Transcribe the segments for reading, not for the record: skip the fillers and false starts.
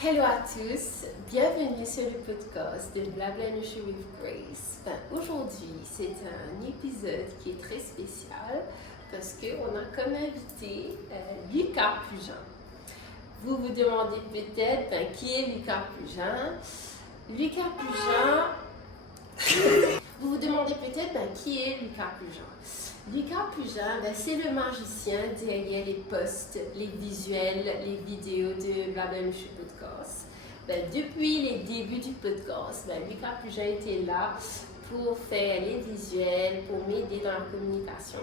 Hello à tous, bienvenue sur le podcast de Blabla Nurture with Grace. Aujourd'hui, c'est un épisode qui est très spécial parce qu'on a comme invité Lucas Pugin. Vous vous demandez peut-être qui est Lucas Pugin. Lucas Pugin, vous vous demandez peut-être qui est Lucas Pugin. Lucas Pugin, c'est le magicien derrière les posts, les visuels, les vidéos de Blabla Nurture Podcast. Depuis les débuts du podcast, Lucas Pugin était là pour faire les visuels, pour m'aider dans la communication.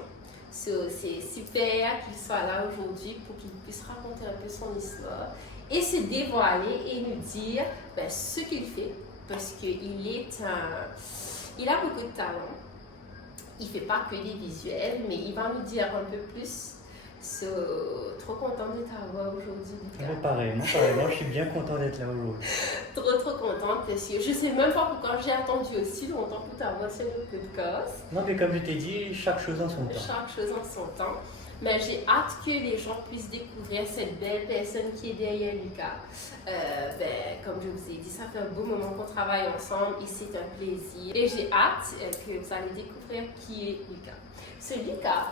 C'est super qu'il soit là aujourd'hui pour qu'il puisse raconter un peu son histoire et se dévoiler et nous dire ce qu'il fait parce qu'il a beaucoup de talent. Il ne fait pas que des visuels, mais il va nous dire un peu plus. Trop content de t'avoir aujourd'hui, Lucas. Pareillement, je suis bien content d'être là aujourd'hui. Trop contente parce que je ne sais même pas pourquoi j'ai attendu aussi longtemps pour t'avoir sur le podcast. Non, mais comme je t'ai dit, chaque chose en son temps. Chaque chose en son temps. Mais j'ai hâte que les gens puissent découvrir cette belle personne qui est derrière Lucas. Comme je vous ai dit, ça fait un beau moment qu'on travaille ensemble et c'est un plaisir. Et j'ai hâte que vous allez découvrir qui est Lucas. Lucas.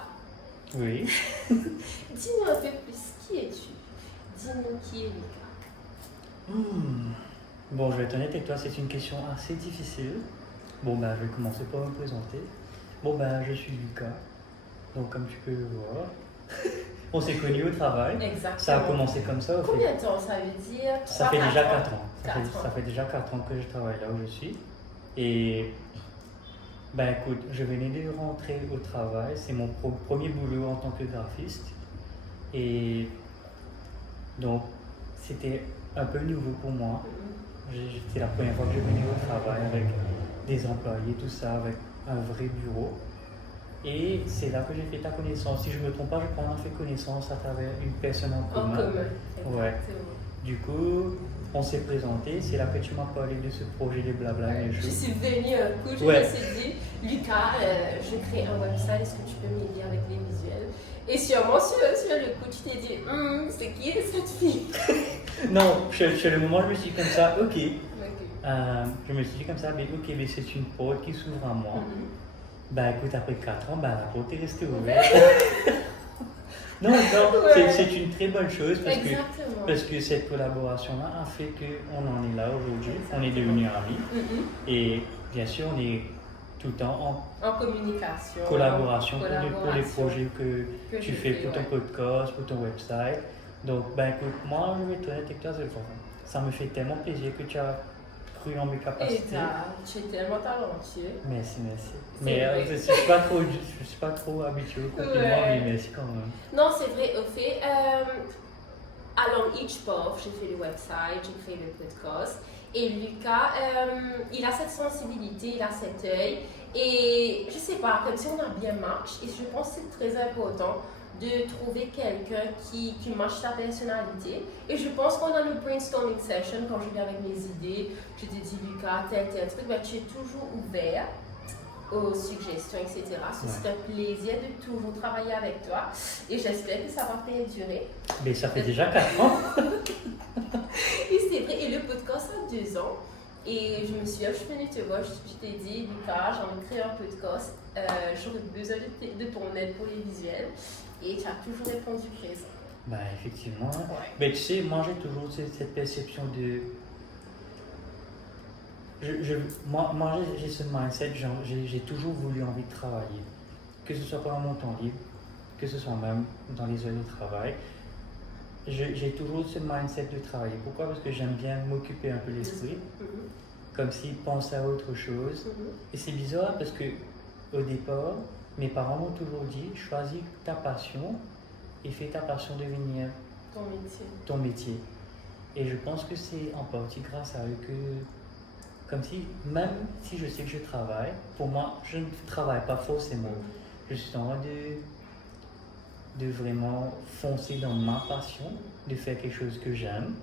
Oui. Dis-nous un peu plus, qui es-tu? Dis-nous qui est Lucas. Bon, je vais être honnête avec toi, c'est une question assez difficile. Bon, je vais commencer par me présenter. Bon, je suis Lucas. Donc, comme tu peux le voir, on s'est connus au travail. Exactement. Ça a commencé comme ça. Combien de temps ça veut dire? Ça fait déjà 4 ans. Ça 4 fait déjà 4 ans que je travaille là où je suis. Et écoute, je venais de rentrer au travail. C'est mon premier boulot en tant que graphiste. Et donc, c'était un peu nouveau pour moi. C'était la première fois que je venais au travail avec des employés, tout ça, avec un vrai bureau. Et c'est là que j'ai fait ta connaissance. Si je ne me trompe pas, je crois qu'on a fait connaissance à travers une personne en commun. Ouais. Du coup, on s'est présenté. C'est là que tu m'as parlé de ce projet de Blabla Nurture. Je suis venue un coup, je me suis dit, Lucas, je crée un website, est-ce que tu peux m'aider avec les visuels? Et sûrement sur le coup, tu t'es dit, c'est qui cette fille? Non, sur le moment, je me suis dit comme ça, ok. Je me suis dit comme ça, mais c'est une porte qui s'ouvre à moi. Écoute, après 4 ans, la porte est restée ouverte. non, c'est une très bonne chose parce que cette collaboration-là a fait qu'on en est là aujourd'hui. On est devenus amis. Et bien sûr, on est tout le temps en communication, collaboration pour les projets que tu fais pour ton podcast, pour ton website. Donc, écoute, moi, je vais te dire avec toi, ça me fait tellement plaisir que tu as cru en mes capacités. Et tu es tellement talentueux. Merci. Mais je ne suis pas trop habitué au compliment, mais merci quand même. Non, c'est vrai. Au fait, along each path, j'ai fait le website, j'ai fait le podcast. Et Lucas, il a cette sensibilité, il a cet œil. Et je sais pas, comme si on a bien match. Et je pense que c'est très important de trouver quelqu'un qui matche ta personnalité. Et je pense qu'on a le brainstorming session quand je viens avec mes idées. Je te dis, Lucas, tel truc, tu es toujours ouvert aux suggestions, etc. C'est un plaisir de toujours travailler avec toi. Et j'espère que ça va perdurer. Mais ça fait déjà 4 ans. Et c'est vrai. Et le podcast a 2 ans. Et je me suis je suis venue te voir, je t'ai dit, Lucas, j'ai envie de créer un podcast. J'aurais besoin de ton aide pour les visuels. Et tu as toujours répondu présent. Effectivement. Mais tu sais, moi j'ai toujours cette perception de... Moi j'ai ce mindset, j'ai toujours voulu envie de travailler. Que ce soit pendant mon temps libre, que ce soit même dans les heures de travail. J'ai toujours ce mindset de travailler. Pourquoi? Parce que j'aime bien m'occuper un peu l'esprit. Comme s'il pensait à autre chose. Et c'est bizarre parce que au départ, mes parents m'ont toujours dit, choisis ta passion et fais ta passion devenir ton métier. Et je pense que c'est en partie grâce à eux que, comme si, même si je sais que je travaille, pour moi, je ne travaille pas forcément. Je suis en train de vraiment foncer dans ma passion, de faire quelque chose que j'aime.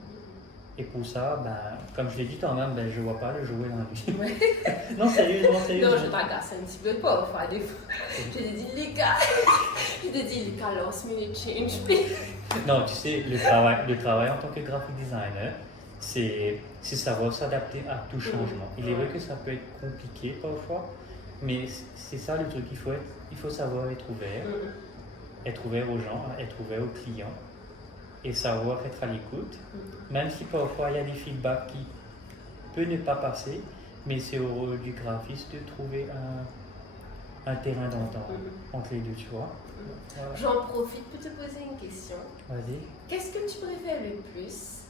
Et pour ça, comme je l'ai dit toi-même, je ne vois pas le jouer dans la vie. Non, sérieusement. Non, je t'agace un petit peu pas. Je te dis, Lucas, last minute change. Non, tu sais, le travail en tant que graphic designer, c'est savoir s'adapter à tout changement. Il est vrai que ça peut être compliqué parfois, mais c'est ça le truc, il faut savoir être ouvert aux gens, être ouvert aux clients et savoir être à l'écoute, même si parfois il y a des feedbacks qui peuvent ne pas passer, mais c'est au rôle du graphiste de trouver un terrain d'entente entre les deux, tu vois. Voilà. J'en profite pour te poser une question. Vas-y. Qu'est-ce que tu préfères le plus,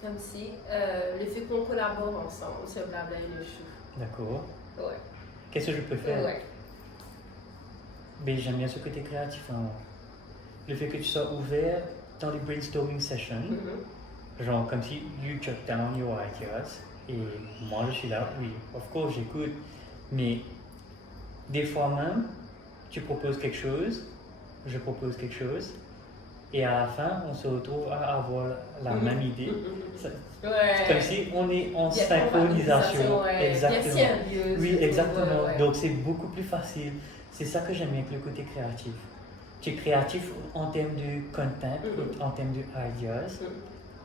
comme si, le fait qu'on collabore ensemble sur Blabla et le chou? D'accord. Ouais. Qu'est-ce que je préfère? Ouais. Mais j'aime bien ce côté créatif. Hein. Le fait que tu sois ouvert dans les brainstorming sessions, genre comme si you jot down your ideas, et moi je suis là, oui, of course j'écoute, mais des fois même, tu proposes quelque chose, je propose quelque chose, et à la fin, on se retrouve à avoir la même idée. C'est comme si on est en synchronisation. Ouais. Exactement. Sérieuse, Oui, exactement. Ouais. Donc c'est beaucoup plus facile. C'est ça que j'aime bien avec le côté créatif. Tu es créatif en termes de content, en termes de ideas.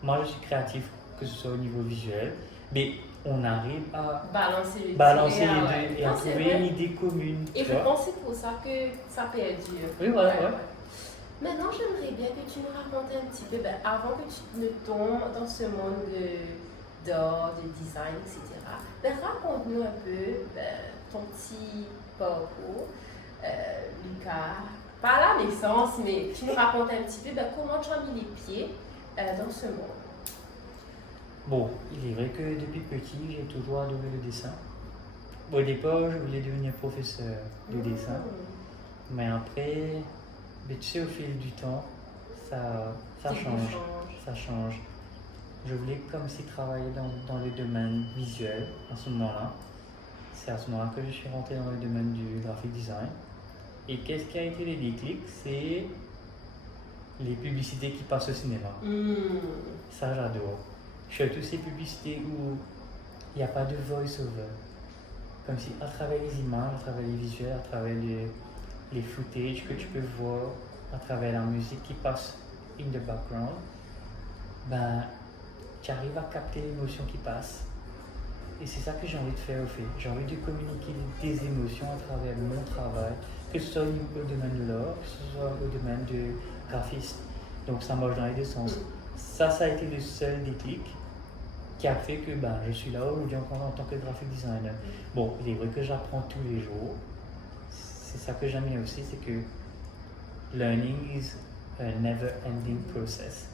Moi, je suis créatif, que ce soit au niveau visuel, mais on arrive à balancer les deux et à trouver une idée commune. Et je pense que c'est pour ça que ça perdure. Oui, voilà. Ouais. Maintenant, j'aimerais bien que tu nous racontes un petit peu, avant que tu ne tombes dans ce monde d'art, de design, etc. Raconte-nous un peu ton petit parcours, Lucas. Pas la naissance, mais tu nous racontes un petit peu comment tu as mis les pieds dans ce monde. Bon, il est vrai que depuis petit, j'ai toujours adoré le dessin. Au départ, je voulais devenir professeur de dessin, mais après, tu sais, au fil du temps, ça change. Je voulais comme si travailler dans le domaine visuel à ce moment-là. C'est à ce moment-là que je suis rentré dans le domaine du graphic design. Et qu'est-ce qui a été le déclic? C'est les publicités qui passent au cinéma. Ça, j'adore. Surtout ces publicités où il n'y a pas de voice-over. Comme si à travers les images, à travers les visuels, à travers les footages que tu peux voir, à travers la musique qui passe in the background, tu arrives à capter l'émotion qui passe. Et c'est ça que j'ai envie de faire au fait. J'ai envie de communiquer des émotions à travers mon travail, que ce soit au domaine de l'art, que ce soit au domaine du graphisme. Donc ça marche dans les deux sens. Ça a été le seul déclic qui a fait que je suis là aujourd'hui encore en tant que graphic designer. Bon, il est vrai que j'apprends tous les jours. C'est ça que j'aime bien aussi, c'est que learning is a never-ending process.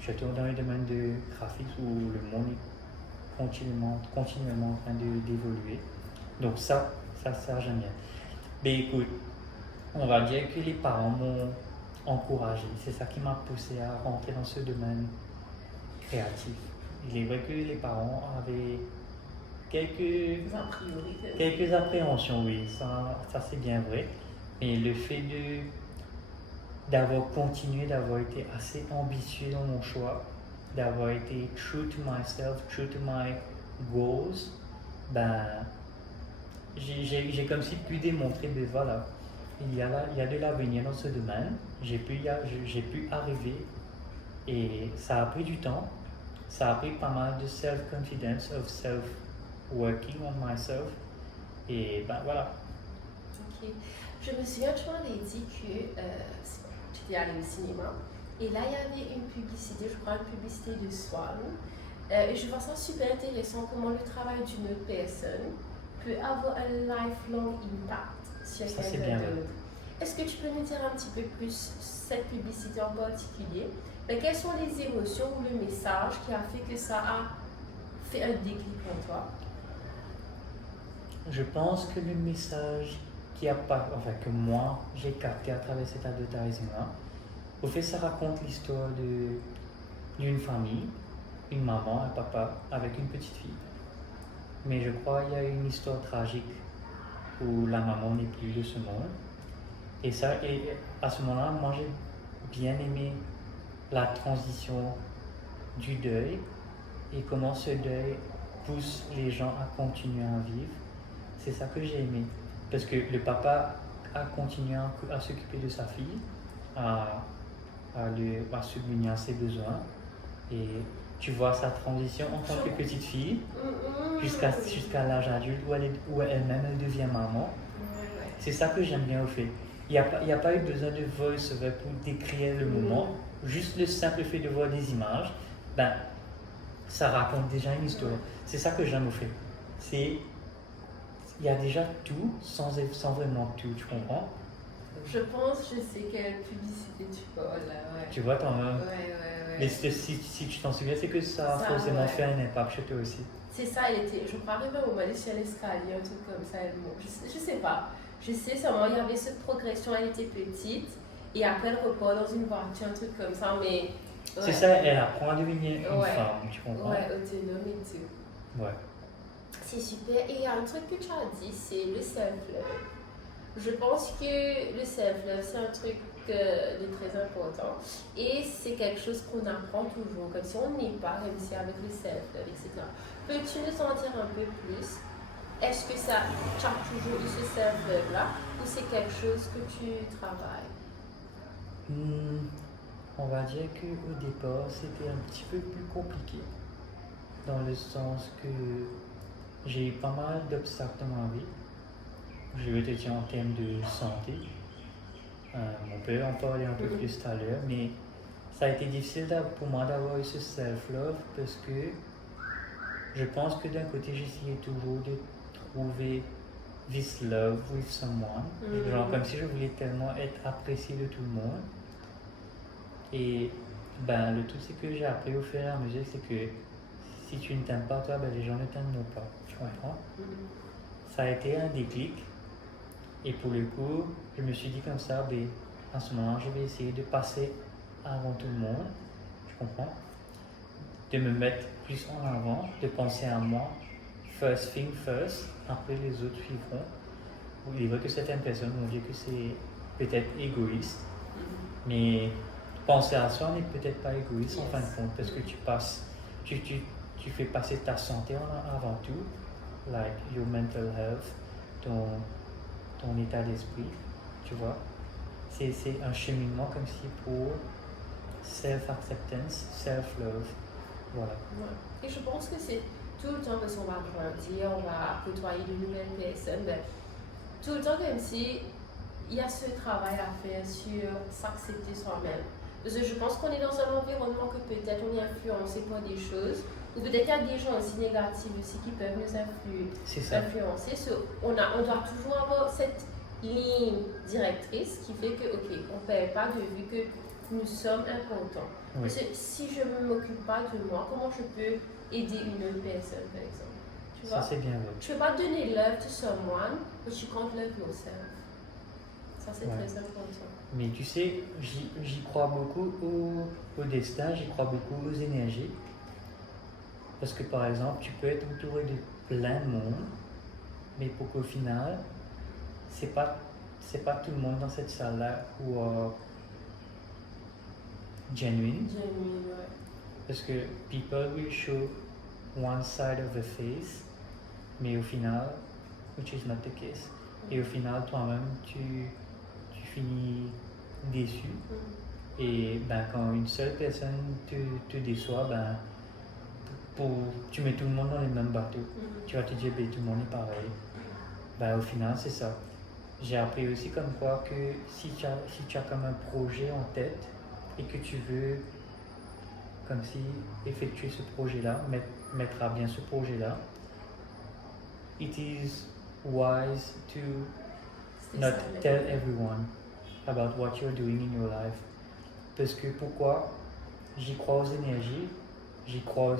Surtout dans le domaine de graphisme où le monde est continuellement en train d'évoluer. Donc ça j'aime bien. Mais écoute, on va dire que les parents m'ont encouragé. C'est ça qui m'a poussé à rentrer dans ce domaine créatif. Il est vrai que les parents avaient quelques appréhensions, oui, ça c'est bien vrai. Mais le fait d'avoir continué, d'avoir été assez ambitieux dans mon choix, d'avoir été true to myself, true to my goals, j'ai comme si pu démontrer, voilà, il y a de l'avenir dans ce domaine, j'ai pu arriver, et ça a pris du temps, ça a pris pas mal de self-confidence, of self-working on myself, et voilà. Ok, je me souviens, tu m'avais dit que tu étais allé au cinéma, et là il y avait une publicité, je crois une publicité de Swan, et je vois ça super intéressant, comment le travail d'une autre personne peut avoir un lifelong impact sur quelqu'un d'autre. Est-ce que tu peux nous dire un petit peu plus cette publicité en particulier? Quelles sont les émotions ou le message qui a fait que ça a fait un déclic pour toi? Je pense que le message que moi j'ai capté à travers cette advertising-là, au fait, ça raconte l'histoire d'une famille, une maman, un papa avec une petite fille. Mais je crois qu'il y a une histoire tragique où la maman n'est plus de ce monde. Et à ce moment-là, moi j'ai bien aimé la transition du deuil et comment ce deuil pousse les gens à continuer à vivre. C'est ça que j'ai aimé. Parce que le papa a continué à s'occuper de sa fille, à subvenir à ses besoins. Et tu vois sa transition en tant que petite fille jusqu'à l'âge adulte où elle-même elle devient maman. C'est ça que j'aime bien au fait. Il n'y a pas eu besoin de voice-over pour décrire le moment. Juste le simple fait de voir des images, ben, ça raconte déjà une histoire. C'est ça que j'aime au fait. Il y a déjà tout sans vraiment tout, tu comprends? Je pense, je sais quelle publicité tu parles là, ouais. Tu vois, toi-même. Ouais. Mais si tu t'en souviens, c'est que ça a forcément fait un impact chez toi aussi. C'est ça, je crois arriver au moment où sur l'escalier, un truc comme ça. Je sais pas. Je sais seulement, il y avait cette progression, elle était petite, et après elle repart dans une voiture, un truc comme ça, mais... Ouais. C'est ça, elle apprend à devenir une femme, tu comprends? Ouais, autonome et tout. Ouais. C'est super. Et il y a un truc que tu as dit, c'est le self-love. Je pense que le self-love, c'est un truc de très important. Et c'est quelque chose qu'on apprend toujours, comme si on n'est pas réussi avec le self-love, etc. Peux-tu nous en dire un peu plus? Est-ce que tu as toujours eu ce self-love-là ou c'est quelque chose que tu travailles? On va dire qu'au départ, c'était un petit peu plus compliqué. Dans le sens que j'ai eu pas mal d'obstacles dans ma vie. Je vais te dire en termes de santé. On peut en parler un peu plus tout à l'heure, mais ça a été difficile pour moi d'avoir eu ce self-love parce que je pense que d'un côté, j'essayais toujours de trouver this love with someone. Genre comme si je voulais tellement être apprécié de tout le monde. Et ben, le tout, c'est que j'ai appris au fur et à mesure, c'est que si tu ne t'aimes pas toi, ben, les gens ne t'aimeront pas. Tu comprends? Ça a été un déclic. Et pour le coup, je me suis dit comme ça, ben, en ce moment, je vais essayer de passer avant tout le monde. Tu comprends? De me mettre plus en avant, de penser à moi. First thing first, après les autres suivront. Il est vrai que certaines personnes vont dire que c'est peut-être égoïste, mais penser à soi n'est peut-être pas égoïste en fin de compte, parce que tu fais passer ta santé avant tout, like your mental health, ton état d'esprit, tu vois. C'est un cheminement comme si pour self-acceptance, self-love, voilà. Et je pense que c'est tout le temps, parce qu'on va grandir, on va côtoyer de nouvelles personnes, ben, tout le temps comme si il y a ce travail à faire sur s'accepter soi-même. Parce que je pense qu'on est dans un environnement que peut-être on est influencé par des choses, ou peut-être il y a des gens aussi négatifs aussi qui peuvent nous influencer. On doit toujours avoir cette ligne directrice qui fait que, ok, on ne perd pas de vue que nous sommes importants. Oui. Parce que si je ne m'occupe pas de moi, comment je peux aider une autre personne, par exemple? Tu vois? Ça, c'est bien vrai. Je ne peux pas donner love to someone, but you can't love yourself. Ça, c'est très important. Mais tu sais, j'y crois beaucoup au destin, j'y crois beaucoup aux énergies. Parce que par exemple, tu peux être entouré de plein de monde, mais pour qu'au final, c'est pas tout le monde dans cette salle-là où genuine. Genuine, ouais. Parce que people will show one side of the face, mais au final, which is not the case. Et au final, toi-même, tu finis déçu. Et ben, quand une seule personne te déçoit, ben, tu mets tout le monde dans les mêmes bateaux. Tu vas te dire, ben, tout le monde est pareil. Ben, au final, c'est ça. J'ai appris aussi comme quoi que si tu as comme un projet en tête et que tu veux comme si effectuer ce projet-là, mettre à bien ce projet-là, it is wise to not tell everyone about what you're doing in your life. Parce que pourquoi? J'y crois aux énergies, j'y crois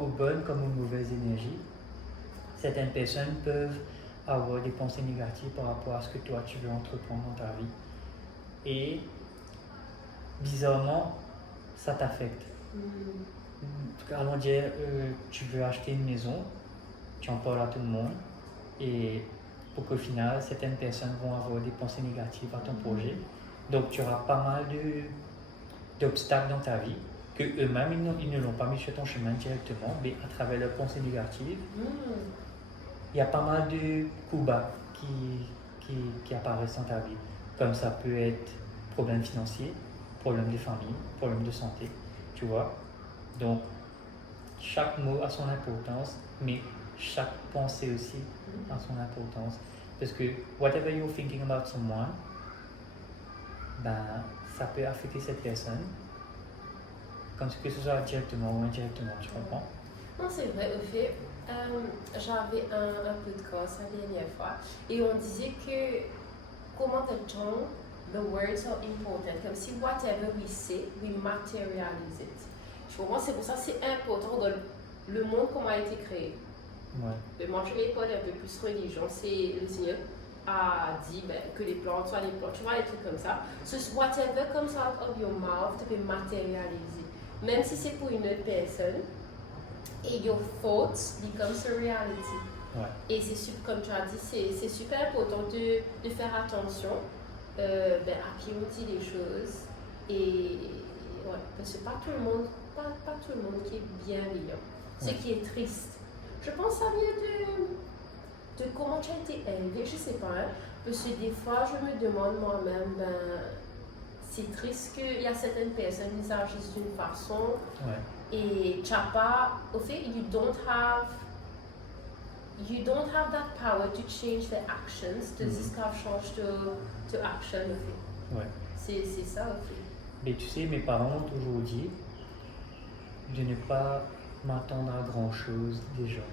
aux bonnes comme aux mauvaises énergies. Certaines personnes peuvent avoir des pensées négatives par rapport à ce que toi tu veux entreprendre dans ta vie. Et bizarrement, ça t'affecte. Allons dire, tu veux acheter une maison, tu en parles à tout le monde, et pour qu'au final, certaines personnes vont avoir des pensées négatives à ton projet. Donc tu auras pas mal d'obstacles dans ta vie, que eux-mêmes ils ne l'ont pas mis sur ton chemin directement, mais à travers leurs pensées négatives. Il y a pas mal de coups bas qui apparaissent dans ta vie. Comme ça peut être problèmes financiers, problèmes de famille, problèmes de santé, tu vois. Donc, chaque mot a son importance, mais chaque pensée aussi a son importance. Parce que whatever you're thinking about someone, ben, ça peut affecter cette personne, comme que ce soit directement ou indirectement, tu comprends? Non, c'est vrai, au fait, j'avais un podcast la dernière fois et on disait que comment the tongue, the words are important, comme si whatever we say, we materialize it. Je comprends, c'est pour ça que c'est important dans le monde comment a été créé. Ouais. Mais moi, je vais parler un peu plus religion, c'est le Seigneur a dit ben, que les plantes soient les plantes, tu vois, des trucs comme ça. So, whatever comes out of your mouth, tu peux matérialiser. Même si c'est pour une autre personne, et your thoughts becomes a reality. Ouais. Et c'est comme tu as dit, c'est super important de faire attention ben, à qui on dit les choses. Et ouais, parce que pas tout le monde qui est bienveillant. Ce qui est triste. Je pense que ça vient de comment tu as été élevé, je sais pas. Hein, parce que des fois, je me demande moi-même, ben, c'est triste qu'il y a certaines personnes qui agissent d'une façon. Ouais. Et tu n'as pas, au fait, you don't have that power to change the actions. Tu n'as change to action, au fait. Ouais. C'est ça, au fait. Mais tu sais, mes parents m'ont toujours dit de ne pas m'attendre à grand chose des gens.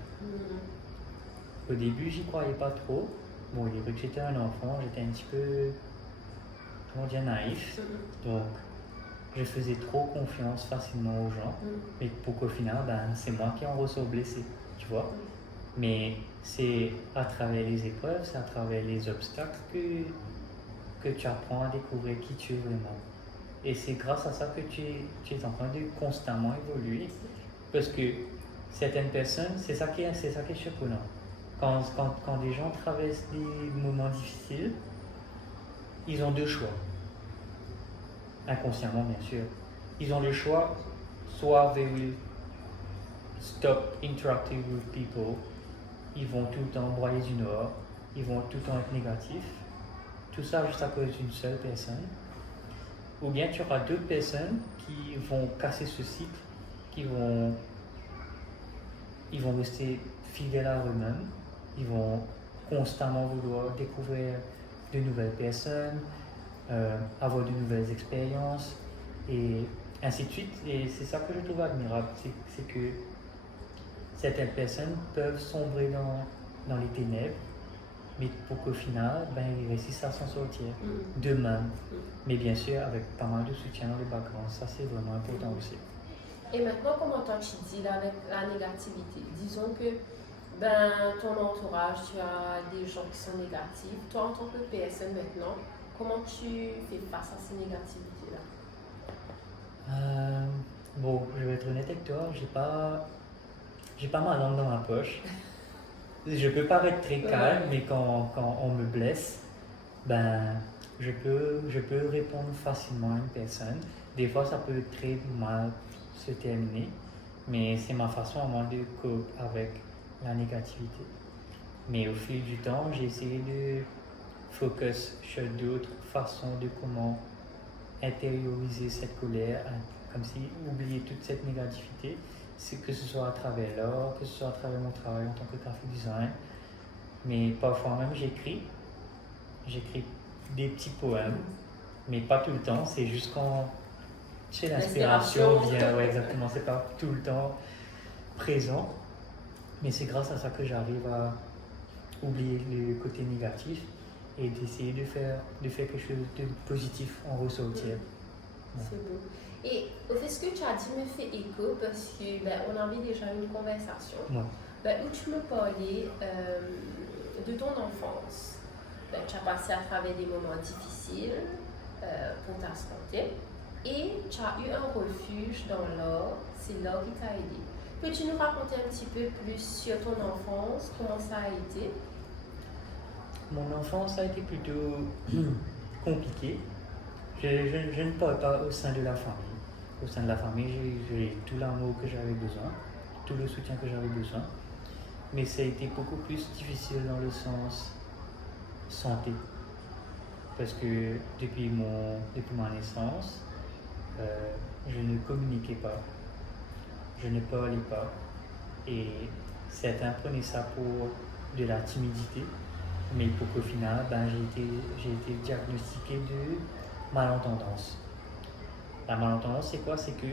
Au début, j'y croyais pas trop. Bon, il est vrai que j'étais un enfant, j'étais un petit peu, comment dire, naïf. Donc, je faisais trop confiance facilement aux gens. Mais pour qu'au final, ben, c'est moi qui en ressors blessé, tu vois. Mais c'est à travers les épreuves, c'est à travers les obstacles que tu apprends à découvrir qui tu es vraiment. Et c'est grâce à ça que tu es en train de constamment évoluer. Parce que certaines personnes, c'est ça qui est surprenant. Quand des gens traversent des moments difficiles, ils ont deux choix. Inconsciemment, bien sûr. Ils ont le choix, soit they will stop interacting with people, ils vont tout le temps broyer du nord, ils vont tout le temps être négatifs. Tout ça juste à cause d'une seule personne. Ou bien tu auras deux personnes qui vont casser ce cycle, ils vont rester fidèles à eux-mêmes, ils vont constamment vouloir découvrir de nouvelles personnes, avoir de nouvelles expériences et ainsi de suite. Et c'est ça que je trouve admirable, c'est que certaines personnes peuvent sombrer dans les ténèbres, mais pour qu'au final, ben, ils réussissent à s'en sortir d'eux-mêmes. Mais bien sûr, avec pas mal de soutien dans les backgrounds, ça c'est vraiment important aussi. Et maintenant, comment toi tu dis là, avec la négativité? Disons que ben, ton entourage, tu as des gens qui sont négatifs. Toi, en tant que personne maintenant, comment tu fais face à ces négativités-là? Bon, je vais être honnête avec toi, j'ai pas ma langue dans ma poche. Je peux paraître très calme, mais quand on me blesse, ben, je peux répondre facilement à une personne. Des fois, ça peut très mal se terminer, mais c'est ma façon à moi de cope avec la négativité. Mais au fil du temps, j'ai essayé de focus sur d'autres façons de comment intérioriser cette colère, comme si oublier toute cette négativité, c'est que ce soit à travers l'art, que ce soit à travers mon travail en tant que graphic design. Mais parfois même j'écris des petits poèmes, mais pas tout le temps, c'est juste quand l'inspiration vient, ouais, exactement, c'est pas tout le temps présent, mais c'est grâce à ça que j'arrive à oublier le côté négatif et d'essayer de faire quelque chose de positif en ressortir. Ouais. C'est beau. Et au fait, ce que tu as dit me fait écho parce que ben, on avait déjà eu une conversation ben, où tu me parlais de ton enfance. Ben, tu as passé à travers des moments difficiles pour ta santé et tu as eu un refuge dans l'art. C'est l'art qui t'a aidé. Peux-tu nous raconter un petit peu plus sur ton enfance, comment ça a été? Mon enfance a été plutôt compliquée. Je ne parle pas au sein de la famille. Au sein de la famille, j'ai tout l'amour que j'avais besoin, tout le soutien que j'avais besoin. Mais ça a été beaucoup plus difficile dans le sens santé. Parce que depuis ma naissance, je ne communiquais pas. je ne parlais pas. Et certains prenaient ça pour de la timidité, mais pour qu'au final, j'ai été diagnostiqué de malentendance. La malentendance, c'est quoi? C'est que,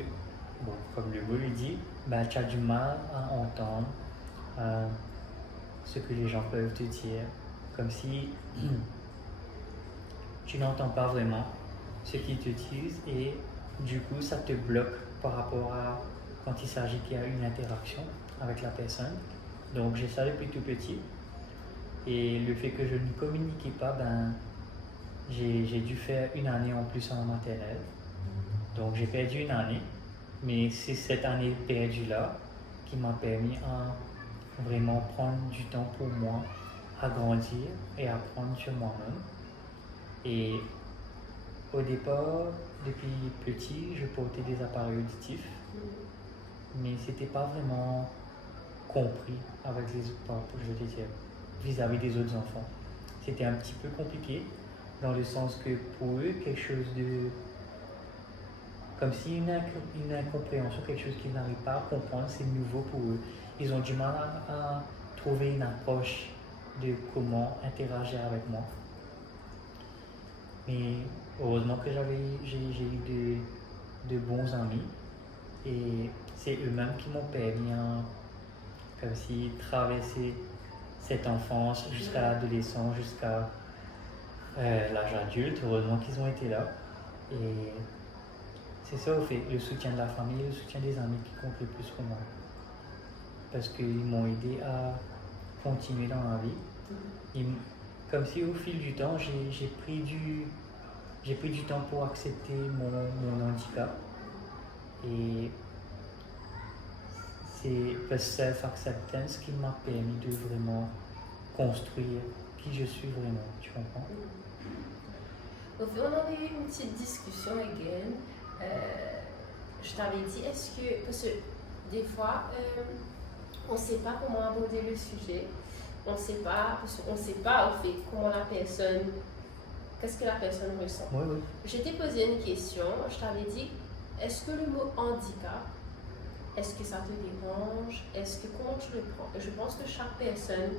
bon, comme le mot le dit, tu as du mal à entendre ce que les gens peuvent te dire, comme si tu n'entends pas vraiment ce qu'ils te disent et du coup, ça te bloque par rapport à quand il s'agit qu'il y a une interaction avec la personne. Donc, j'ai ça depuis tout petit. Et le fait que je ne communiquais pas, j'ai dû faire une année en plus en maternelle. Donc, j'ai perdu une année. Mais c'est cette année perdue-là qui m'a permis à vraiment prendre du temps pour moi, à grandir et apprendre sur moi-même. Et au départ, depuis petit, je portais des appareils auditifs, mais c'était pas vraiment compris avec les autres, je veux dire, vis-à-vis des autres enfants. C'était un petit peu compliqué, dans le sens que pour eux, quelque chose de... comme si une incompréhension, quelque chose qu'ils n'arrivent pas à comprendre, c'est nouveau pour eux. Ils ont du mal à trouver une approche de comment interagir avec moi. Mais heureusement que j'ai eu de bons amis et c'est eux-mêmes qui m'ont permis comme si traverser cette enfance jusqu'à l'adolescence, jusqu'à l'âge adulte. Heureusement qu'ils ont été là. Et c'est ça au fait, le soutien de la famille, le soutien des amis qui compte le plus pour moi. Parce qu'ils m'ont aidé à continuer dans la vie. Comme si au fil du temps, j'ai pris du temps pour accepter mon handicap. Et c'est le self-acceptance qui m'a permis de vraiment construire qui je suis vraiment, tu comprends? Au fait, on avait eu une petite discussion, again. Je t'avais dit, est-ce que... Parce que des fois, on ne sait pas comment aborder le sujet. On ne sait pas, parce qu'on ne sait pas, au fait, comment la personne... Qu'est-ce que la personne ressent. Oui. Je t'ai posé une question, je t'avais dit, est-ce que le mot handicap, est-ce que ça te dérange? Comment tu le prends? Je pense que chaque personne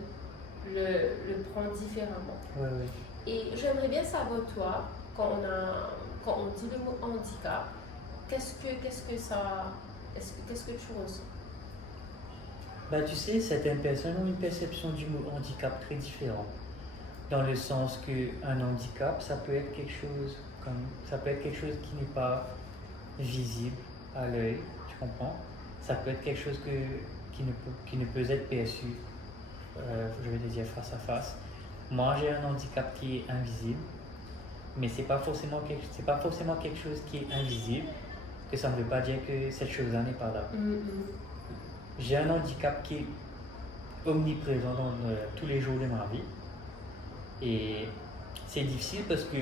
le prend différemment. Oui. Et j'aimerais bien savoir, toi, quand on dit le mot handicap, qu'est-ce que tu ressens? Tu sais, certaines personnes ont une perception du mot handicap très différente. Dans le sens qu'un handicap, ça peut être quelque chose qui n'est pas visible à l'œil, tu comprends? Ça peut être quelque chose qui ne peut être perçu, je vais te dire face à face. Moi, j'ai un handicap qui est invisible, mais c'est pas forcément quelque chose qui est invisible, que ça ne veut pas dire que cette chose-là n'est pas là. J'ai un handicap qui est omniprésent dans tous les jours de ma vie. Et c'est difficile parce que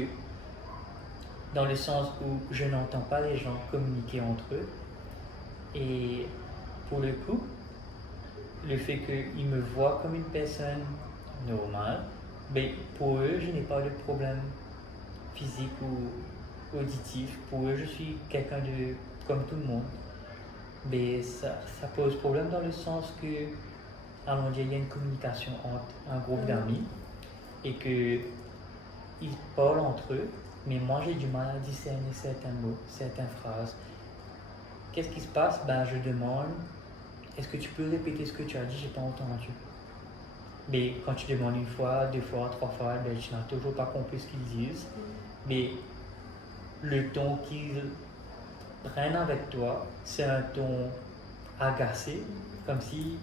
dans le sens où je n'entends pas les gens communiquer entre eux. Et pour le coup, le fait qu'ils me voient comme une personne normale, pour eux, je n'ai pas de problème physique ou auditif. Pour eux, je suis quelqu'un de comme tout le monde. Mais ça pose problème dans le sens que, allons dire, il y a une communication entre un groupe d'amis et qu'ils parlent entre eux, mais moi j'ai du mal à discerner certains mots, certaines phrases. Qu'est-ce qui se passe? Je demande, est-ce que tu peux répéter ce que tu as dit? J'ai pas entendu. Mais quand tu demandes une fois, deux fois, trois fois, tu n'as toujours pas compris ce qu'ils disent. Mais le ton qu'ils prennent avec toi, c'est un ton agacé, comme si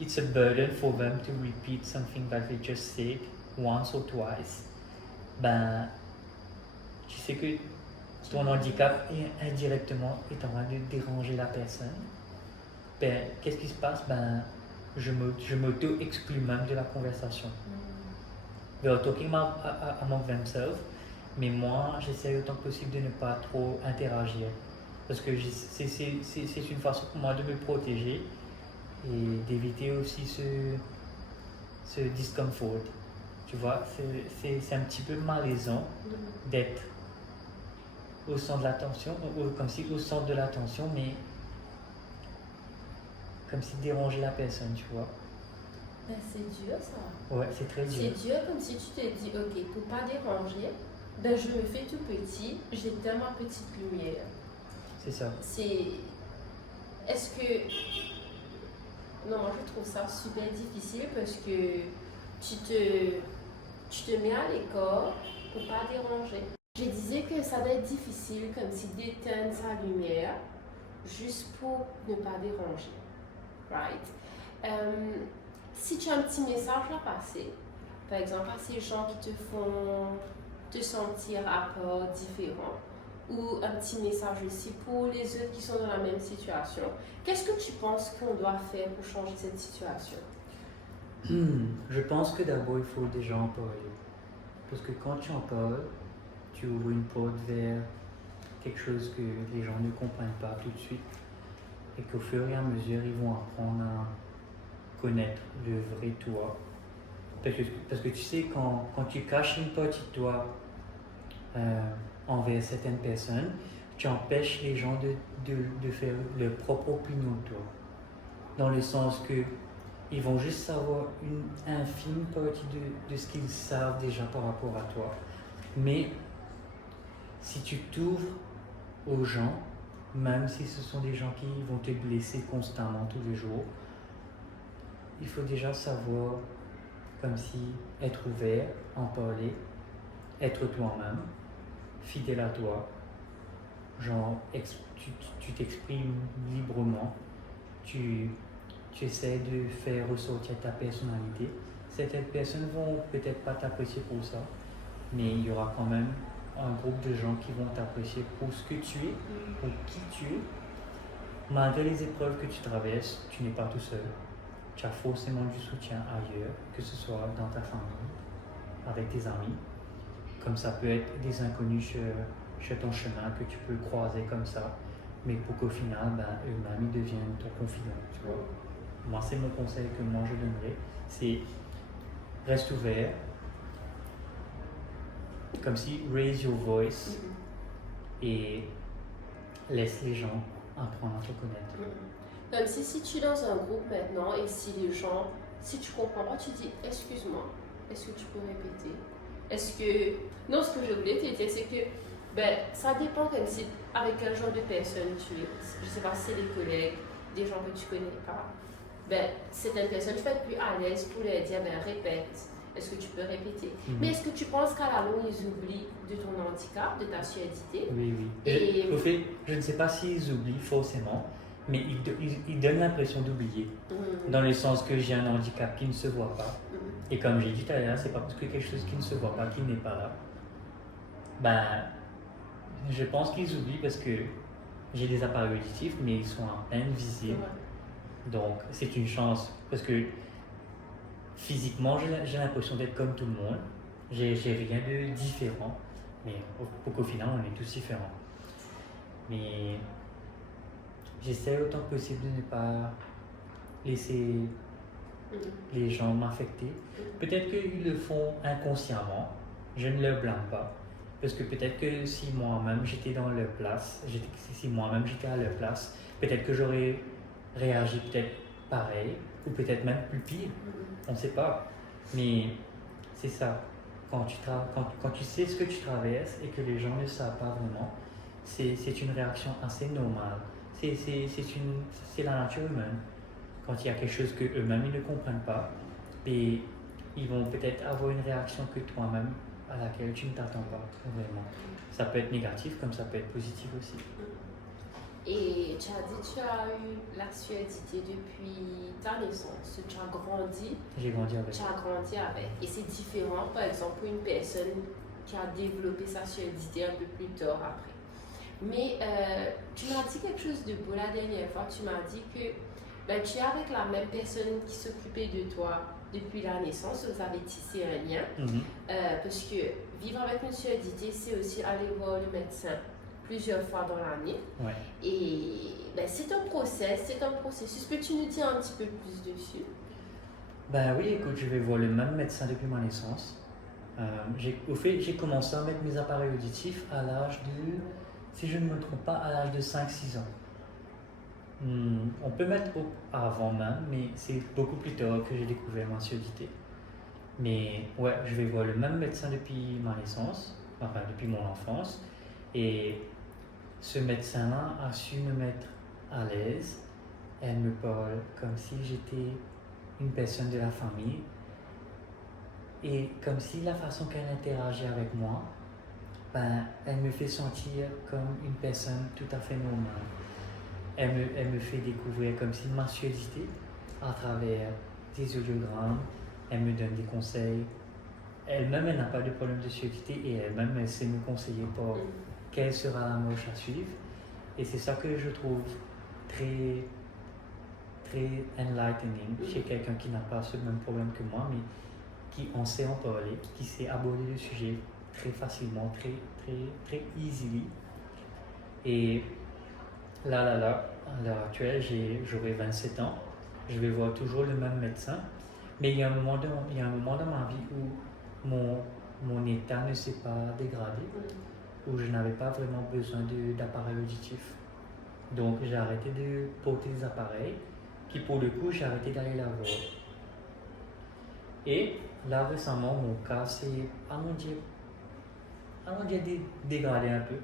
it's a burden for them to repeat something that they just said once or twice. Tu sais que ton handicap indirectement est en train de déranger la personne. Qu'est-ce qui se passe? Je m'auto-exclus même de la conversation. They are talking among themselves, mais moi, j'essaie autant que possible de ne pas trop interagir. Parce que c'est une façon pour moi de me protéger et d'éviter aussi ce discomfort. Tu vois, c'est un petit peu malaisant d'être au centre de l'attention, comme si au centre de l'attention, mais comme si déranger la personne, tu vois. Ben, c'est dur ça. Ouais, c'est très dur. C'est dur comme si tu te dis, ok, pour pas déranger, ben je me fais tout petit, j'éteins ma petite lumière. C'est ça. Est-ce que... Non, moi je trouve ça super difficile parce que tu te mets à l'écart pour pas déranger. Je disais que ça doit être difficile comme si d'éteindre sa lumière juste pour ne pas déranger. Right? Si tu as un petit message à passer, par exemple à ces gens qui te font te sentir à part, différent, ou un petit message aussi pour les autres qui sont dans la même situation, qu'est-ce que tu penses qu'on doit faire pour changer cette situation? Je pense que d'abord il faut déjà en parler. Parce que quand tu en parles, tu ouvres une porte vers quelque chose que les gens ne comprennent pas tout de suite. Et qu'au fur et à mesure, ils vont apprendre à connaître le vrai toi. Parce que tu sais, quand tu caches une partie de toi envers certaines personnes, tu empêches les gens de faire leur propre opinion de toi. Dans le sens que ils vont juste savoir une infime partie de ce qu'ils savent déjà par rapport à toi. Mais si tu t'ouvres aux gens, même si ce sont des gens qui vont te blesser constamment tous les jours, il faut déjà savoir, comme si être ouvert, en parler, être toi-même, fidèle à toi, genre tu t'exprimes librement, tu essaies de faire ressortir ta personnalité. Certaines personnes vont peut-être pas t'apprécier pour ça, mais il y aura quand même un groupe de gens qui vont t'apprécier pour ce que tu es, pour qui tu es. Malgré les épreuves que tu traverses, tu n'es pas tout seul. Tu as forcément du soutien ailleurs, que ce soit dans ta famille, avec tes amis, comme ça peut être des inconnus sur ton chemin que tu peux croiser comme ça, mais pour qu'au final, eux-mêmes ils deviennent ton confident, tu vois. Moi, c'est mon conseil que moi je donnerais, c'est reste ouvert, comme si raise your voice et laisse les gens apprendre à te connaître. Comme si tu es dans un groupe maintenant et si les gens, si tu comprends pas, tu dis excuse-moi, est-ce que tu peux répéter? Est-ce que... Non, ce que je voulais te dire, c'est que ça dépend comme si, avec quel genre de personne tu es. Je sais pas si c'est des collègues, des gens que tu connais pas. Certaines personnes, tu vas être plus à l'aise pour leur dire répète. Est-ce que tu peux répéter? Mais est-ce que tu penses qu'à la longue, ils oublient de ton handicap, de ta surdité? Oui, oui. Au fait, je ne sais pas s'ils oublient forcément, mais ils donnent l'impression d'oublier. Dans le sens que j'ai un handicap qui ne se voit pas. Et comme j'ai dit tout à l'heure, c'est pas parce que quelque chose qui ne se voit pas, qui n'est pas là. Je pense qu'ils oublient parce que j'ai des appareils auditifs, mais ils sont à peine visibles. Donc, c'est une chance. Parce que physiquement, j'ai l'impression d'être comme tout le monde. J'ai rien de différent. Mais pour qu'au final, on est tous différents. Mais j'essaie autant que possible de ne pas laisser les gens m'affecter. Peut-être qu'ils le font inconsciemment. Je ne leur blâme pas. Parce que peut-être que si moi-même j'étais dans leur place, si moi-même j'étais à leur place, peut-être que j'aurais réagi peut-être pareil, ou peut-être même plus pire. On ne sait pas. Mais c'est ça. Quand tu sais ce que tu traverses et que les gens ne savent pas vraiment, c'est une réaction assez normale. C'est la nature humaine. Quand il y a quelque chose qu'eux-mêmes ils ne comprennent pas, et ils vont peut-être avoir une réaction que toi-même à laquelle tu ne t'attends pas vraiment. Ça peut être négatif comme ça peut être positif aussi. Et tu as dit que tu as eu la surdité depuis ta naissance. Tu as grandi. J'ai grandi avec. Tu as grandi avec. Et c'est différent, par exemple, pour une personne qui a développé sa surdité un peu plus tard après. Mais tu m'as dit quelque chose de beau la dernière fois. Tu m'as dit que tu es avec la même personne qui s'occupait de toi depuis la naissance. Vous avez tissé un lien. Parce que vivre avec une surdité, c'est aussi aller voir le médecin plusieurs fois dans l'année. Ouais. Et c'est un processus. Peux-tu nous dire un petit peu plus dessus? Oui, écoute, je vais voir le même médecin depuis ma naissance. J'ai commencé à mettre mes appareils auditifs à l'âge de, si je ne me trompe pas, à l'âge de 5-6 ans. On peut mettre avant même, mais c'est beaucoup plus tard que j'ai découvert ma surdité. Mais ouais, je vais voir le même médecin depuis ma naissance, enfin depuis mon enfance. Et ce médecin-là a su me mettre à l'aise. Elle me parle comme si j'étais une personne de la famille. Et comme si la façon qu'elle interagit avec moi, ben, elle me fait sentir comme une personne tout à fait normale. Elle me fait découvrir comme si ma surdité à travers des audiogrammes. Elle me donne des conseils. Elle-même, elle n'a pas de problème de surdité et elle-même, elle sait me conseiller pour quelle sera la marche à suivre. Et c'est ça que je trouve très, très enlightening chez quelqu'un qui n'a pas ce même problème que moi, mais qui en sait en parler, qui sait aborder le sujet très facilement, très, très, très easily. Et là, à l'heure actuelle, j'aurai 27 ans. Je vais voir toujours le même médecin. Mais il y a un moment dans ma vie où mon état ne s'est pas dégradé, où je n'avais pas vraiment besoin d'appareil auditif. Donc j'ai arrêté de porter des appareils, puis pour le coup, j'ai arrêté d'aller la voir. Et là, récemment, mon cas s'est, dégradé un peu.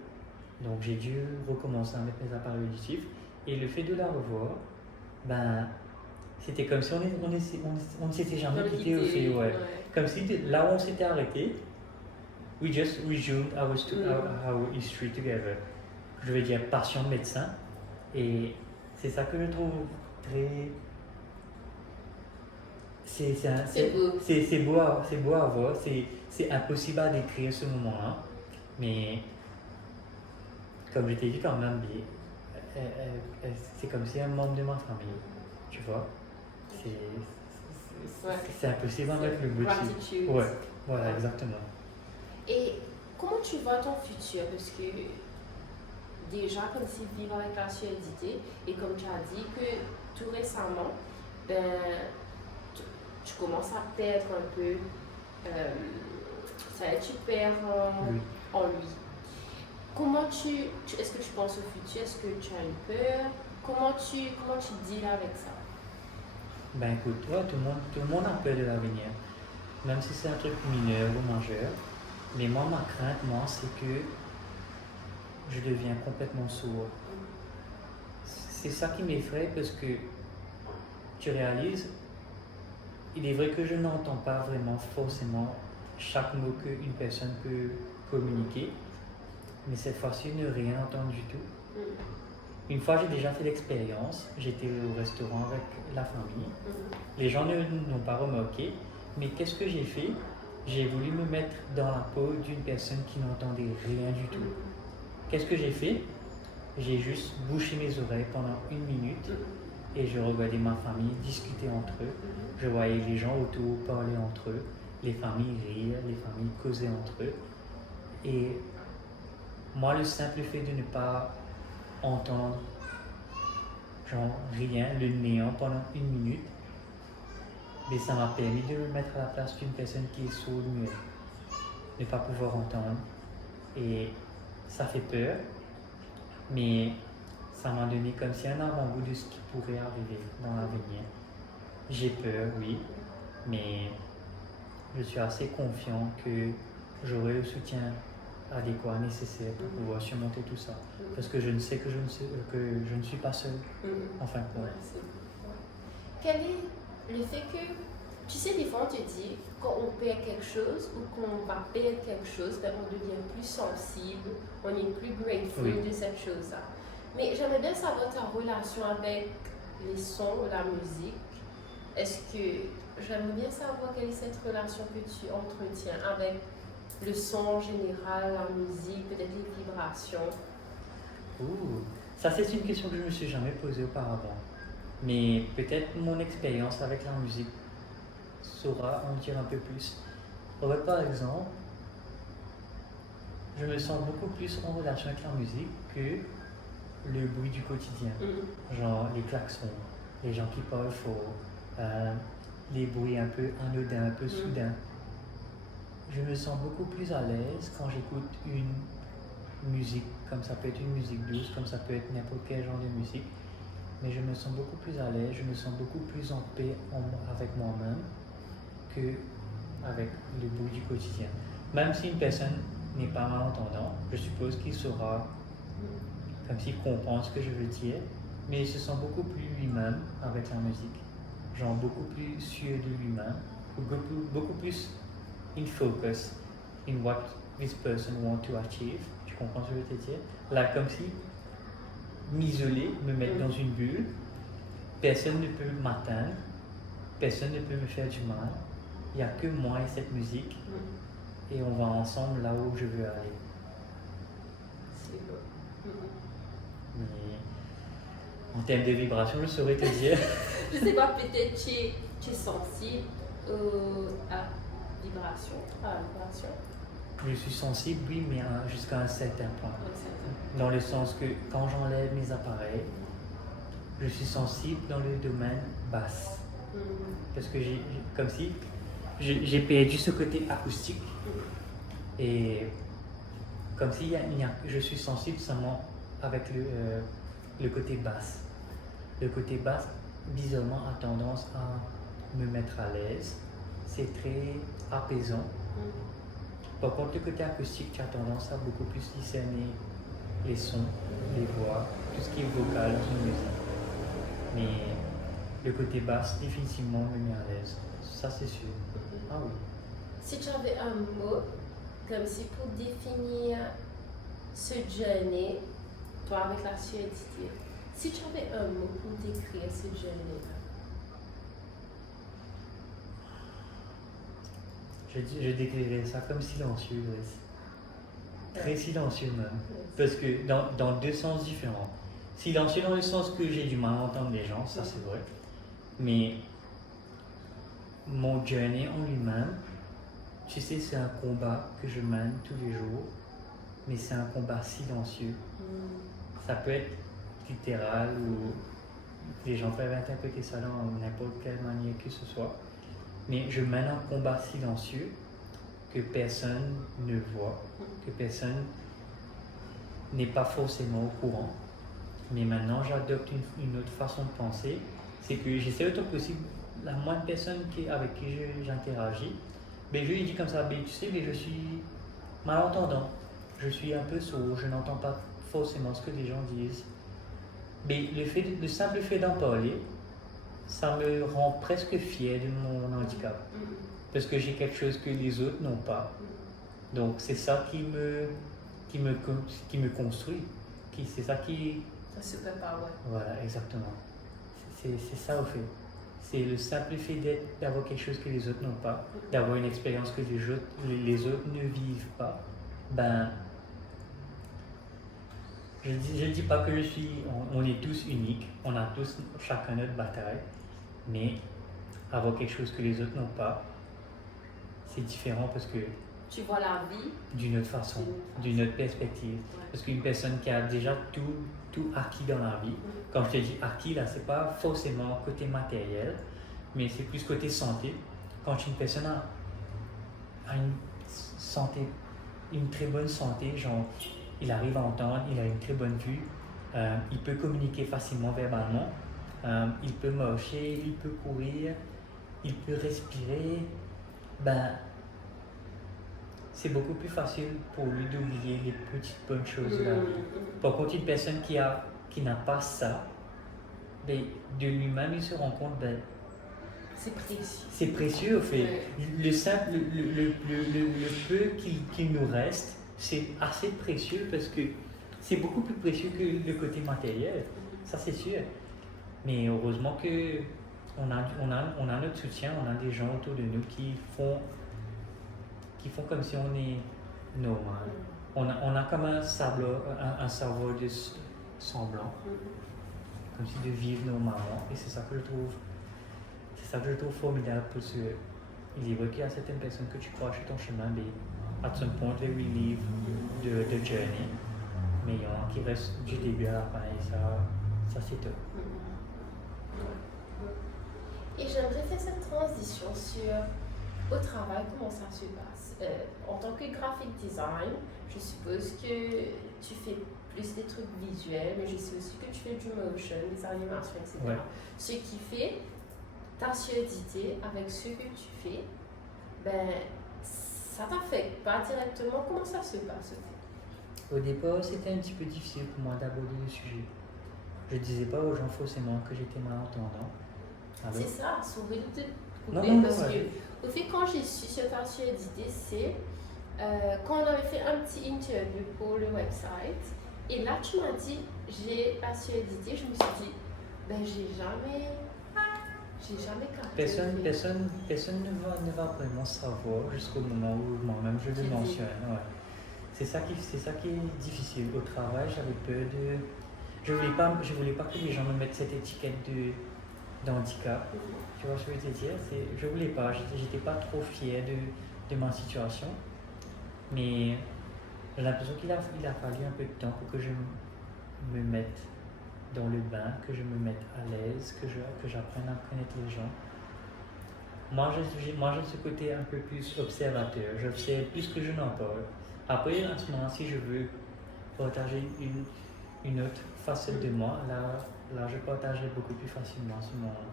Donc j'ai dû recommencer à mettre mes appareils auditifs. Et le fait de la revoir, ben, c'était comme si on ne s'était jamais quitté aussi. Ouais. Comme si là où on s'était arrêté, we just resumed our history together. Je veux dire, passion de médecin. Et c'est ça que je trouve très... C'est beau à voir. C'est impossible à décrire ce moment-là. Mais comme je t'ai dit quand même, c'est comme si un membre de ma famille, tu vois. C'est impossible à mettre le bout dessus. Ouais, voilà, exactement. Et comment tu vois ton futur? Parce que déjà, comme si vivre avec la surdité, et comme tu as dit que tout récemment, ben, tu commences à perdre un peu, ça y est, tu perds en lui. Comment est-ce que tu penses au futur? Est-ce que tu as une peur? Comment tu deals avec ça? Ben écoute, ouais, tout le monde a peur de l'avenir, même si c'est un truc mineur ou majeur. Mais moi, ma crainte, c'est que je deviens complètement sourd. C'est ça qui m'effraie parce que tu réalises, il est vrai que je n'entends pas vraiment forcément chaque mot qu'une personne peut communiquer, mais cette fois-ci, je n'ai rien entendu du tout. Une fois, j'ai déjà fait l'expérience. J'étais au restaurant avec la famille. Les gens n'ont pas remarqué. Mais qu'est-ce que j'ai fait? J'ai voulu me mettre dans la peau d'une personne qui n'entendait rien du tout. Qu'est-ce que j'ai fait? J'ai juste bouché mes oreilles pendant 1 minute et je regardais ma famille discuter entre eux. Je voyais les gens autour parler entre eux, les familles rire, les familles causer entre eux. Et moi, le simple fait de ne pas entendre rien, le néant pendant 1 minute, mais ça m'a permis de me mettre à la place d'une personne qui est sourde, muette, ne pas pouvoir entendre. Et ça fait peur, mais ça m'a donné comme si un avant-goût de ce qui pourrait arriver dans l'avenir. J'ai peur, oui, mais je suis assez confiant que j'aurai le soutien adéquat, nécessaire pour pouvoir surmonter tout ça. Parce que je ne sais que je ne suis pas seul, en fin de compte. Quel est le fait que, tu sais, des fois on te dit, quand on perd quelque chose ou qu'on va perdre quelque chose, ben on devient plus sensible, on est plus grateful de cette chose-là. Mais j'aimerais bien savoir ta relation avec les sons, la musique. J'aimerais bien savoir quelle est cette relation que tu entretiens avec le son en général, la musique, peut-être les vibrations. Ça c'est une question que je ne me suis jamais posée auparavant. Mais peut-être mon expérience avec la musique saura en dire un peu plus. Par exemple, je me sens beaucoup plus en relation avec la musique que le bruit du quotidien. Genre les klaxons, les gens qui parlent fort, les bruits un peu anodins, un peu soudains. Je me sens beaucoup plus à l'aise quand j'écoute une musique, comme ça peut être une musique douce, comme ça peut être n'importe quel genre de musique, mais je me sens beaucoup plus à l'aise, je me sens beaucoup plus en paix avec moi-même qu'avec le bruit du quotidien. Même si une personne n'est pas malentendant, je suppose qu'il saura, comme s'il comprend ce que je veux dire, mais il se sent beaucoup plus lui-même avec la musique. Genre beaucoup plus sûr de lui-même, beaucoup plus in focus in what this person want to achieve. Tu comprends ce que je veux te dire? Là, comme si m'isoler, me mettre dans une bulle, personne ne peut m'atteindre, personne ne peut me faire du mal. Il n'y a que moi et cette musique, et on va ensemble là où je veux aller. C'est beau. Mais en termes de vibration, je saurais te dire. Je sais pas, peut-être tu es sensible à la vibration. Je suis sensible, oui, mais jusqu'à un certain point. Dans le sens que quand j'enlève mes appareils, je suis sensible dans le domaine basse. Parce que comme si j'ai perdu ce côté acoustique. Et comme si je suis sensible seulement avec le côté basse. Le côté basse, bizarrement, a tendance à me mettre à l'aise. C'est très apaisant. Par contre, le côté acoustique, tu as tendance à beaucoup plus discerner les sons, les voix, tout ce qui est vocal dans une musique. Mais le côté basse, définitivement, me met à l'aise. Ça, c'est sûr. Ah oui. Si tu avais un mot, comme si pour définir ce journey, toi avec la suédité, si tu avais un mot pour décrire ce journey-là, je décrirais ça comme silencieux, très silencieux même. Parce que dans deux sens différents. Silencieux dans le sens que j'ai du mal à entendre les gens, ça c'est vrai. Mais mon journey en lui-même, tu sais, c'est un combat que je mène tous les jours, mais c'est un combat silencieux. Ça peut être littéral ou les gens peuvent interpréter ça dans n'importe quelle manière que ce soit. Mais je mène un combat silencieux que personne ne voit, que personne n'est pas forcément au courant. Mais maintenant, j'adopte une autre façon de penser. C'est que j'essaie autant que possible, la moindre personne avec qui j'interagis, je lui dis comme ça, tu sais, je suis malentendant, je suis un peu sourd, je n'entends pas forcément ce que les gens disent. Mais le simple fait d'en parler, ça me rend presque fier de mon handicap. Parce que j'ai quelque chose que les autres n'ont pas. Donc c'est ça qui me construit. C'est ça qui... un superpower. Voilà, exactement. C'est ça au fait. C'est le simple fait d'avoir quelque chose que les autres n'ont pas, d'avoir une expérience que les autres ne vivent pas. Ben, je ne dis pas que on est tous uniques, on a tous chacun notre bataille, mais avoir quelque chose que les autres n'ont pas, c'est différent parce que Tu vois la vie d'une autre façon, d'une autre perspective. Parce qu'une personne qui a déjà tout acquis dans la vie, quand je te dis acquis, là, c'est pas forcément côté matériel, mais c'est plus côté santé. Quand une personne a une santé, une très bonne santé, genre, il arrive à entendre, il a une très bonne vue, il peut communiquer facilement verbalement, il peut marcher, il peut courir, il peut respirer, ben, c'est beaucoup plus facile pour lui d'oublier les petites bonnes choses de la vie. Par contre, une personne qui n'a pas ça, ben, de lui-même, il se rend compte, ben, c'est précieux. C'est précieux, au fait. Le simple, le peu qu'il nous reste, c'est assez précieux parce que c'est beaucoup plus précieux que le côté matériel. Ça, c'est sûr. Mais heureusement que on a notre soutien, on a des gens autour de nous qui font comme si on est normal. On a comme un cerveau de semblant, comme si de vivre normalement. Et c'est ça que je trouve formidable parce que il est vrai qu'il y a certaines personnes que tu crois sur ton chemin, mais à some point they will leave the journey. Mais il y en a qui restent du début à la fin et ça c'est top. Et j'aimerais faire cette transition sur au travail, comment ça se passe. En tant que graphic design, je suppose que tu fais plus des trucs visuels, mais je sais aussi que tu fais du motion, des animations, etc. Ouais. Ce qui fait ta solidité avec ce que tu fais, ben, ça t'affecte pas directement. Comment ça se passe? Au départ, c'était un petit peu difficile pour moi d'aborder le sujet. Je disais pas aux gens forcément que j'étais malentendant. Alors, C'est ça, sauver de te Non, couper, non, parce ouais. que au fait, quand j'ai su sur ta solidité, c'est quand on avait fait un petit interview pour le website, et là tu m'as dit j'ai la solidité, je me suis dit ben j'ai jamais capté. personne ne va vraiment savoir jusqu'au moment où moi-même je le Tu dis. mentionne. Ouais. C'est ça qui est difficile. Au travail, j'avais peur de. Je voulais pas que les gens me mettent cette étiquette d'handicap. Tu vois ce que je veux te dire? Je voulais pas. J'étais pas trop fier de ma situation. Mais j'ai l'impression qu'il a fallu un peu de temps pour que je me mette dans le bain, que je me mette à l'aise, que j'apprenne à connaître les gens. Moi, j'ai ce côté un peu plus observateur. J'observe plus que je n'en parle. Après, à ce moment-ci, je veux partager une autre facette de moi. Là, je partagerai beaucoup plus facilement à ce moment-là.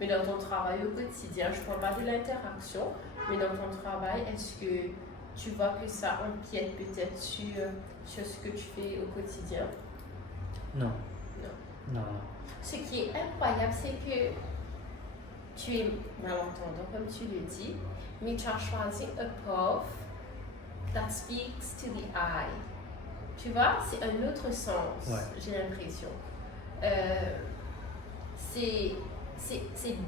Mais dans ton travail au quotidien, je ne parle pas de l'interaction, mais dans ton travail, est-ce que tu vois que ça empiète peut-être sur ce que tu fais au quotidien? Non. Non. Non. Ce qui est incroyable, c'est que tu es malentendant, comme tu le dis, mais tu as choisi un prof that speaks to the eye. Tu vois, c'est un autre sens, Ouais. j'ai l'impression. C'est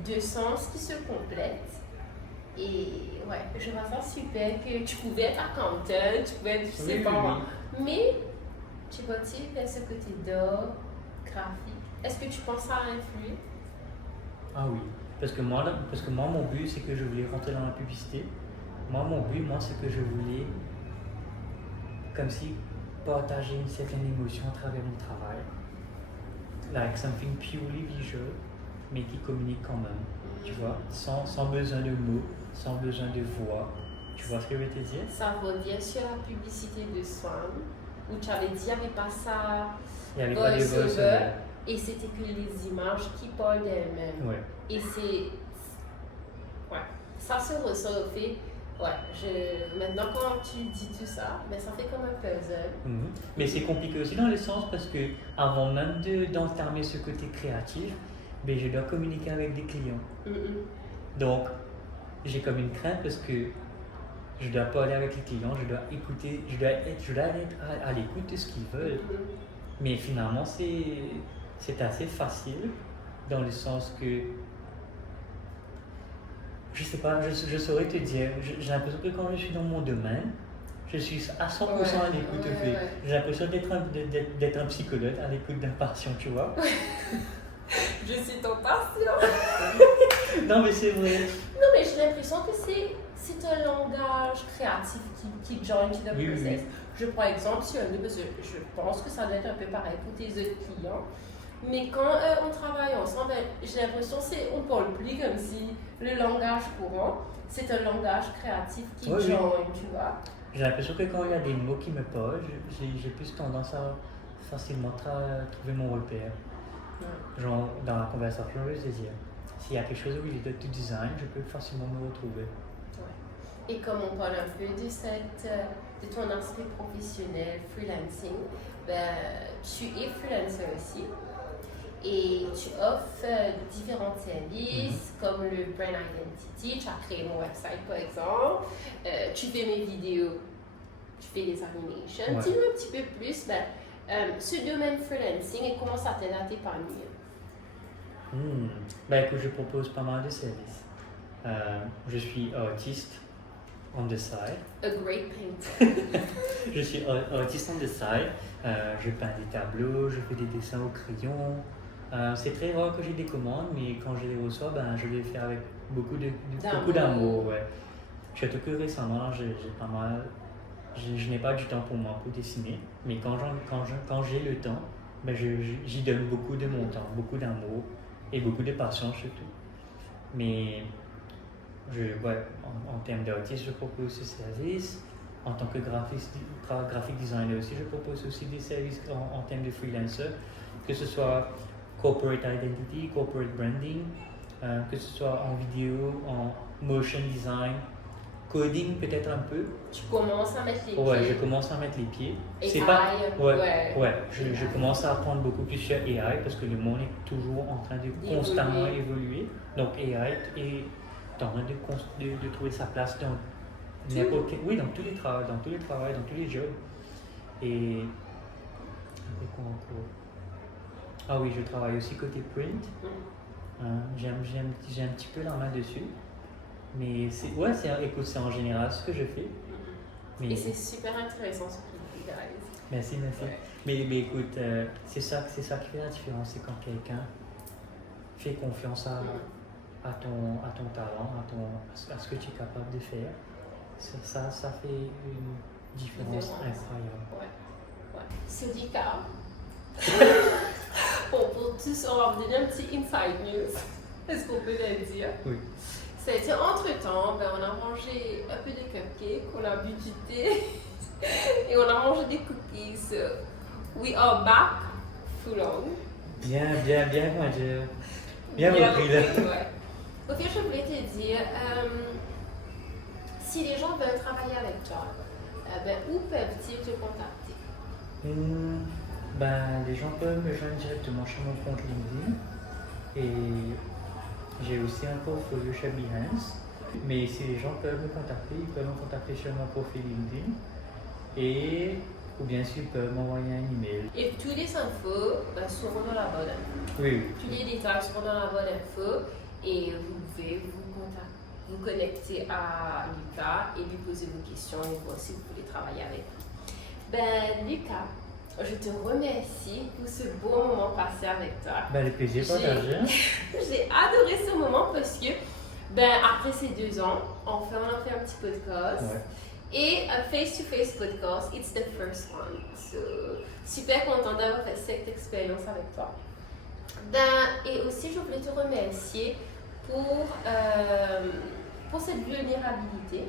deux sens qui se complètent. Et ouais, je vois ça super que tu pouvais être accountant, tu pouvais être, je sais pas moi. Mais tu vas-tu vers ce côté d'art, graphique? Est-ce que tu penses que ça a influé? Ah oui. Parce que moi, mon but, c'est que je voulais rentrer dans la publicité. Mon but, c'est que je voulais, comme si, partager une certaine émotion à travers mon travail. Like something purely visual, mais qui communique quand même. Tu vois, sans besoin de mots, sans besoin de voix. Tu vois ce que je veux te dire? Ça revient sur la publicité de Swan, où tu avais dit qu'il n'y avait pas ça, Il n'y avait pas de voice-over. et c'était que les images qui parlent d'elles-mêmes. Ouais. Et ouais, ça se ressort au fait. Ouais, maintenant quand tu dis tout ça, ben ça fait comme un puzzle. Mais c'est compliqué aussi dans le sens parce que avant même d'entamer ce côté créatif, ben je dois communiquer avec des clients. Donc, j'ai comme une crainte parce que je dois parler avec les clients, je dois écouter, je dois être à l'écoute de ce qu'ils veulent. Mais finalement, c'est assez facile dans le sens que, je sais pas, je saurais te dire, j'ai l'impression que quand je suis dans mon domaine, je suis à 100% à l'écoute. J'ai l'impression d'être un psychologue à l'écoute d'un patient, tu vois. Je suis ton patient. Non, mais c'est vrai. Non, mais j'ai l'impression que c'est un langage créatif qui join to the process. Je prends exemple sur nous, parce que je pense que ça doit être un peu pareil pour tes autres clients. Mais quand on travaille ensemble, j'ai l'impression qu'on ne parle plus comme si le langage courant, c'est un langage créatif qui joint, tu vois. J'ai l'impression que quand il y a des mots qui me parlent, j'ai plus tendance à facilement trouver mon repère. Genre, dans la conversation, je veux dire, s'il y a quelque chose où il est de design, je peux facilement me retrouver. Ouais. Et comme on parle un peu de ton aspect professionnel, freelancing, ben, tu es freelancer aussi. Et tu offres différents services comme le Brand Identity, tu as créé mon website par exemple, tu fais mes vidéos, tu fais des animations. Ouais. Dis-nous un petit peu plus ce domaine freelancing et comment ça t'aide à t'épanouir. Ben écoute, je propose pas mal de services. Je suis artiste on the side. A great painter. Je suis artiste on the side. Je peins des tableaux, je fais des dessins au crayon. C'est très rare que j'ai des commandes, mais quand je les reçois, ben, je les fais avec beaucoup d'amour. Ouais. Surtout que récemment, je n'ai pas du temps pour moi pour dessiner, mais quand j'ai le temps, ben, j'y donne beaucoup de mon temps, beaucoup d'amour et beaucoup de passion surtout. Mais en termes d'artiste, je propose ce service. en tant que graphic designer aussi, je propose aussi des services en termes de freelancer, que ce soit corporate identity, corporate branding, que ce soit en vidéo, en motion design, coding peut-être un peu. Tu commences à mettre les pieds. Ouais, je commence à mettre les pieds. AI, Je commence à apprendre beaucoup plus sur AI parce que le monde est toujours en train de constamment évoluer. Donc AI est en train de trouver sa place dans n'importe quel, oui, dans tous les travaux, dans tous les jobs. Et quoi encore? Ah oui, je travaille aussi côté print. J'ai un petit peu la main dessus. Mais écoute, c'est en général ce que je fais. Et c'est super intéressant ce que tu fais, guys. Merci. Ouais. Mais écoute, c'est ça qui fait la différence, c'est quand quelqu'un fait confiance à ton talent, à ce que tu es capable de faire. Ça fait une différence incroyable. Ouais. C'est du cas. Bon, pour tous, on va vous donner un petit inside news. Est-ce qu'on peut le dire? Oui. C'était entre-temps, on a mangé un peu de cupcake, on a bu du thé et on a mangé des cookies. So, we are back full on. Bien, moi je... Bien repris là. Ouais. Ok, je voulais te dire, si les gens veulent travailler avec toi, où peuvent-ils te contacter? Les gens peuvent me joindre directement sur mon compte LinkedIn et j'ai aussi un portfolio chez Behance. Mais si les gens peuvent me contacter, ils peuvent me contacter sur mon profil LinkedIn ou bien s'ils peuvent m'envoyer un email. Et tous les infos seront dans la bonne info. Oui. Tous les détails seront dans la bonne info et vous pouvez vous connecter à Lucas et lui poser vos questions et voir si vous voulez travailler avec lui. Lucas, je te remercie pour ce beau moment passé avec toi. Le plaisir partagé. J'ai adoré ce moment parce que après ces 2 ans, on a fait un petit podcast. Ouais. Et un face-to-face podcast, it's the first one. So, super contente d'avoir fait cette expérience avec toi. Et aussi, je voulais te remercier pour cette vulnérabilité.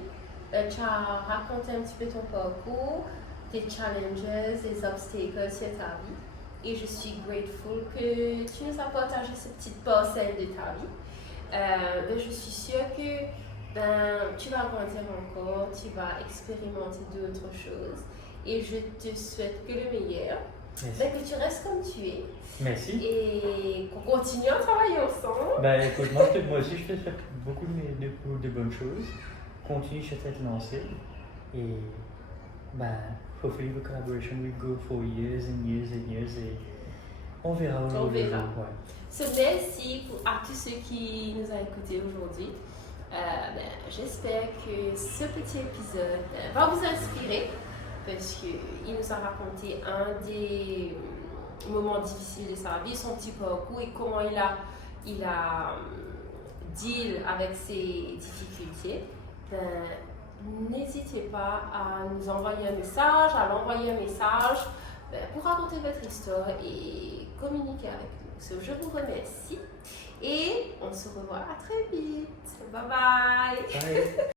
Tu as raconté un petit peu ton parcours, tes challenges, les obstacles sur ta vie. Et je suis grateful que tu nous as partagé cette petite parcelle de ta vie. Je suis sûre que tu vas grandir encore, tu vas expérimenter d'autres choses. Et je te souhaite que le meilleur. Que tu restes comme tu es. Merci. Et qu'on continue à travailler ensemble. Écoute, moi aussi je te souhaite beaucoup de bonnes choses. Continue sur cette lancée. Et hopefully the collaboration will go for years and years and years. Et on verra. Ouais. So, merci à tous ceux qui nous ont écoutés aujourd'hui. J'espère que ce petit épisode va vous inspirer parce qu'il nous a raconté un des moments difficiles de sa vie, son petit parcours et comment il a deal avec ses difficultés. N'hésitez pas à nous envoyer un message, à l'envoyer un message pour raconter votre histoire et communiquer avec nous. Je vous remercie et on se revoit à très vite. Bye bye.